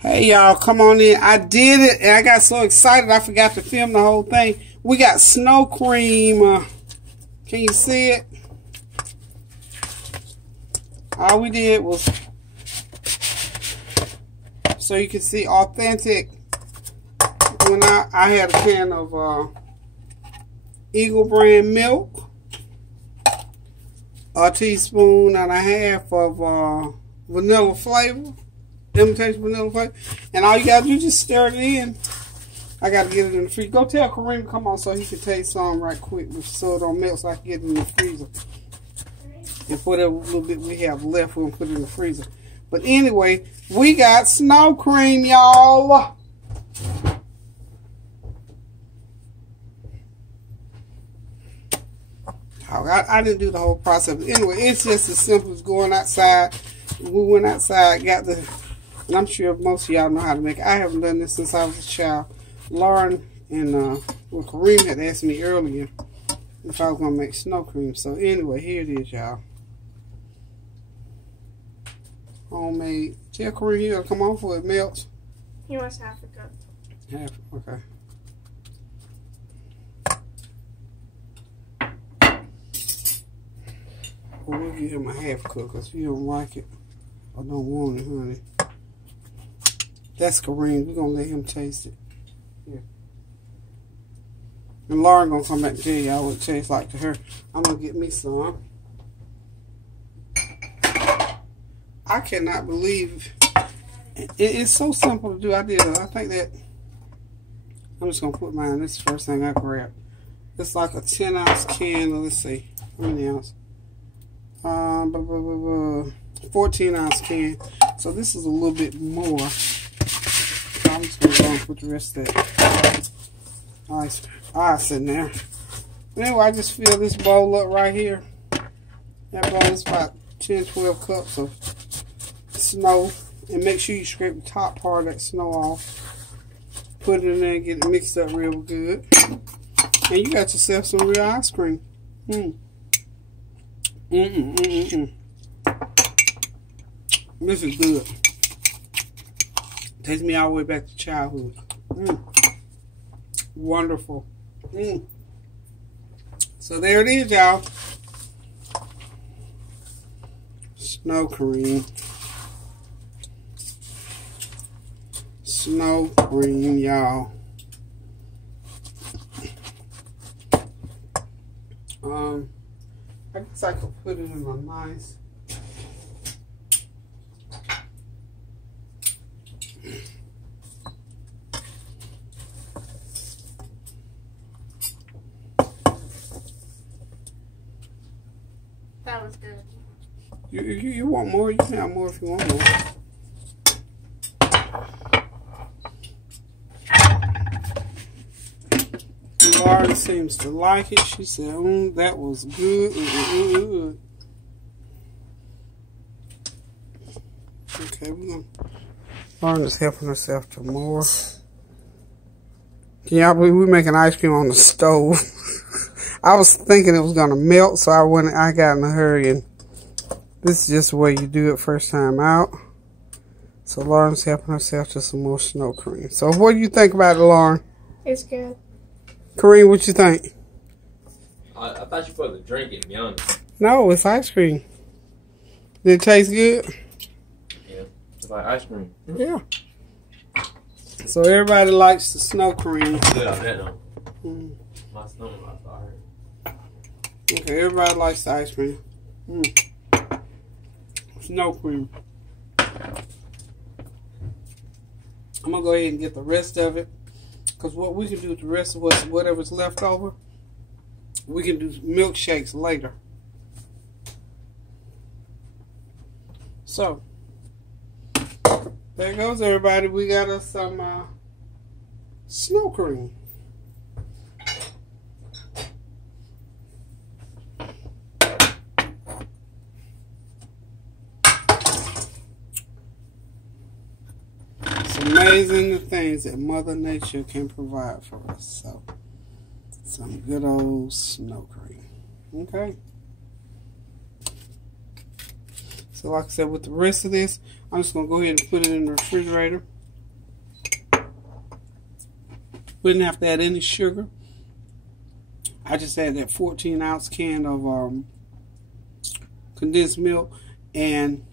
Hey y'all, come on in. I did it and I got so excited I forgot to film the whole thing. We got snow cream. Can you see it? All we did was so you can see authentic. When I had a can of Eagle brand milk, a teaspoon and a half of vanilla flavor. Imitation vanilla flavor. And all you gotta do is just stir it in. I gotta get it in the freezer. Go tell Kareem to come on so he can taste some right quick so it don't melt, so I can get it in the freezer. And whatever little bit we have left, we'll put it in the freezer. But anyway, we got snow cream, y'all. I didn't do the whole process. But anyway, it's just as simple as going outside. We went outside, got the... And I'm sure most of y'all know how to make it. I haven't done this since I was a child. Lauren and Kareem had asked me earlier if I was going to make snow cream. So anyway, here it is, y'all. Homemade. Tell Kareem here to come on before it melts. He wants half a cup. Half, okay. Well, we'll give him a half cup because if you don't like it or don't want it, honey. That's Kareem. We're going to let him taste it. Here. And Lauren going to come back and tell y'all what it tastes like to her. I'm going to get me some. I cannot believe it's so simple to do. I think that I'm just going to put mine. This is the first thing I grabbed. It's like a 10-ounce can. Let's see. How many ounces? 14-ounce can. So this is a little bit more. I'm just going to go and put the rest of that ice in there. But anyway, I just fill this bowl up right here. That bowl is about 10-12 cups of snow. And make sure you scrape the top part of that snow off. Put it in there and get it mixed up real good. And you got yourself some real ice cream. This is good. Takes me all the way back to childhood. Wonderful. So there it is, y'all. Snow cream. Snow cream, y'all. I guess I could put it in a nice... That was good. You want more? You can have more if you want more. Lauren seems to like it. She said, that was good. Okay, Lauren is helping herself to more. Can y'all believe we're making ice cream on the stove? I was thinking it was going to melt, so I got in a hurry, and this is just the way you do it first time out. So Lauren's helping herself to some more snow cream. So what do you think about it, Lauren? It's good. Kareem, what you think? I thought you put the drink in, to be honest. No, it's ice cream. Did it taste good? Yeah, it's like ice cream. Yeah. So everybody likes the snow cream. Yeah, that though. My stomach, I thought. Okay, everybody likes the ice cream. Snow cream. I'm going to go ahead and get the rest of it. Because what we can do with the rest of whatever's left over, we can do milkshakes later. So, there goes everybody. We got us some snow cream. Amazing the things that Mother Nature can provide for us. So, some good old snow cream. Okay. So like I said, with the rest of this, I'm just going to go ahead and put it in the refrigerator We didn't have to add any sugar. I just added that 14-ounce can of condensed milk, and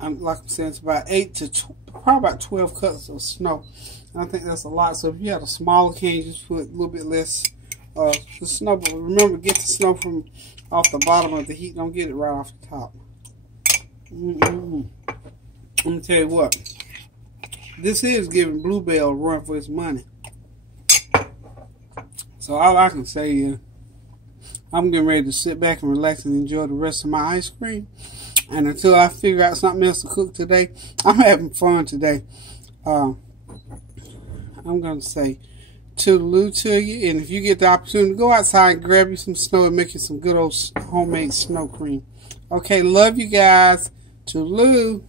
like I'm saying, it's about probably about 12 cups of snow. I think that's a lot. So if you have a smaller can, just put a little bit less the snow. But remember, get the snow from off the bottom of the heat. Don't get it right off the top. Let me tell you what. This is giving Bluebell a run for his money. So all I can say is, I'm getting ready to sit back and relax and enjoy the rest of my ice cream. And until I figure out something else to cook today, I'm having fun today. I'm going to say toodaloo to you. And if you get the opportunity, go outside and grab you some snow and make you some good old homemade snow cream. Okay, love you guys. Toodaloo.